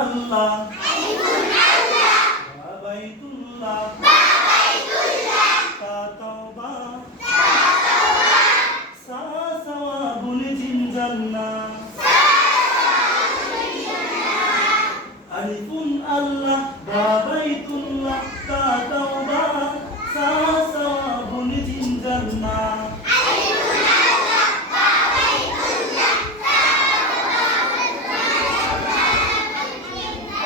আল্লাহ। বাইতুল্লাহ তাওবা। সা সাওয়াবুল জিন জান্নাহ আলিফুন আল্লাহ। বা বাইতুল্লাহ তা তাওবা সা সাওয়াবুল জিন জান্নাহ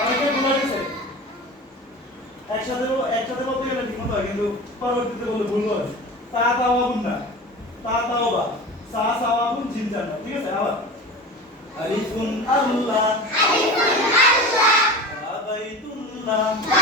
অনেকে ভুলে গেছে একসাথে একসাথে বলতে গেলে ঠিক মতো হয় কিন্তু পরবর্তীতে বললে ভুল হয়। তা তাওয়াবুন না। তা তাও বা। সা জিন জান্নাত ঠিক আছে? আবার। আলিফুন আল্লাহ। বা বাইতুল্লাহ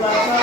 Allah.